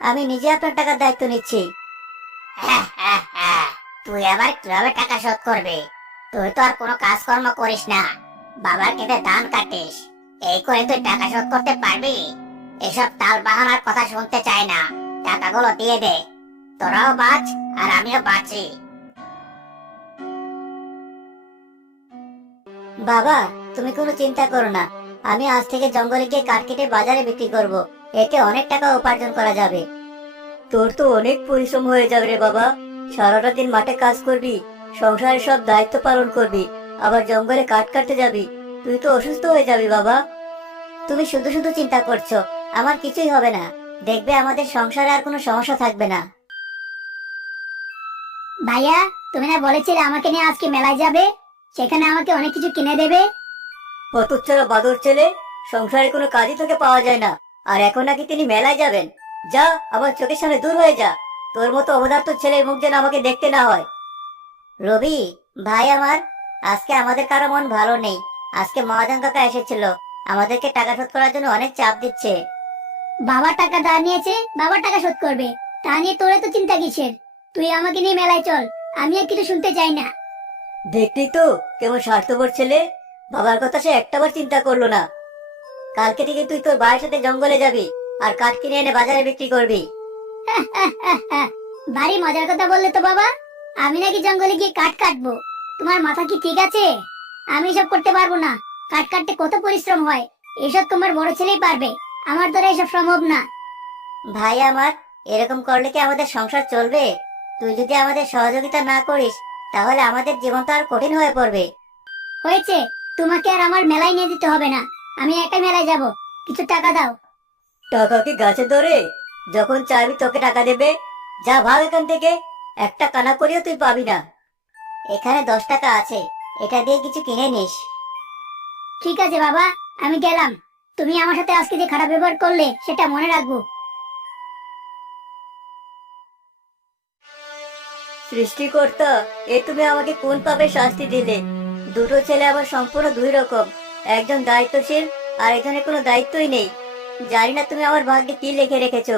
আমি নিজে আপনার টাকার দায়িত্ব নিচ্ছি। তুই আবার কিভাবে টাকা শোধ করবি? তুই তো আর কোনো কাজকর্ম করিস না, বাবার খেতে ধান কাটিস। এই করে তুই টাকা শোধ করতে পারবি? এসব তাল বাহানার কথা শুনতে চাই না। টাকাগুলো দিয়ে দে, তোরাও বাঁচ আর আমিও বাঁচি। বাবা, তুমি কোনো চিন্তা করো না। আমি আজ থেকে জঙ্গলে গিয়ে কাঠ কেটে বাজারে বিক্রি করব। এতে অনেক টাকা উপার্জন করা যাবে। তোর তো অনেক পরিশ্রম হয়ে যাবে রে বাবা। সারাটা দিন মাঠে কাজ করবি, সংসারের সব দায়িত্ব পালন করবি, আবার জঙ্গলে কাঠ কাটতে যাবি। তুই তো অসুস্থ হয়ে যাবি বাবা। তুমি শুধু শুধু চিন্তা করছো, আমার কিছুই হবে না। দেখবে আমাদের সংসারে আর কোনো সমস্যা থাকবে না। ভাইয়া, তুমি না বলেছিলে আমাকে নিয়ে আজকে মেলায় যাবে? সেখানে আমাকে অনেক কিছু কিনে দেবে। হতচ্ছাড়া বাদর ছেলে, সংসারে কোনো কাজই তোকে পাওয়া যায় না, আর এখন নাকি তিনি মেলায় যাবেন? যা, আমার চোখের সামনে দূর হয়ে যা। তোর মতো অবদার্থ ছেলের মুখ যেন আমাকে দেখতে না হয়। রবি ভাই আমার, আজকে আমাদের কারো মন ভালো নেই। আজকে মহাজন কাকা এসেছিল, আমাদেরকে টাকা শোধ করার জন্য অনেক চাপ দিচ্ছে। বাবার টাকা ধার নিয়েছে, বাবার টাকা শোধ করবে। তা নিয়ে তোর তো চিন্তা কিসের? তুই আমাকে নিয়ে মেলায় চল, আমি আর কিছু শুনতে চাই না। দেখলি তো কেমন স্বার্থপর ছেলে। বাবার কথা সে একটাবার চিন্তা করলো না। কালকে থেকে তুই তোর ভাইয়ের সাথে জঙ্গলে যাবি, আর কাঠ কিনে এনে বাজারে বিক্রি করবি। ভারী মজার কথা বললে তো বাবা। আমি নাকি জঙ্গলে গিয়ে কাঠ কাটবো? তোমার মাথা কি ঠিক আছে? আমি এসব করতে পারবো না। কাঠ কাটতে কত পরিশ্রম হয়, এসব তোমার বড় ছেলেই পারবে। আমার দ্বারা এসব সম্ভব না। ভাই আমার, এরকম করলে কি আমাদের সংসার চলবে? তুই যদি আমাদের সহযোগিতা না করিস, তাহলে আমাদের জীবন তো আর কঠিন হয়ে পড়বে। হয়েছে, তোমাকে আর আমার মেলায় নিয়ে যেতে হবে না। আমি একাই মেলায় যাব। কিছু টাকা দাও। টাকা কি গাছে ধরে? যখন চাইবি তোকে টাকা দেবে। যা, ভাগ এখান থেকে। একটা কানা করিও তুই পাবি না। এখানে 10 টাকা আছে, এটা দিয়ে কিছু কিনে নিস। ঠিক আছে বাবা, আমি গেলাম। তুমি আমার সাথে আজকে যে খারাপ ব্যবহার করলে সেটা মনে রাখবো। সৃষ্টিকর্তা, এ তুমি আমাকে কোন পাপে শাস্তি দিলে? দুটো ছেলে আবার সম্পূর্ণ দুই রকম। একজন দায়িত্বশীল, আর একজনের কোনো দায়িত্বই নেই। জানি না তুমি আমার ভাগ্যে কি লিখে রেখেছো।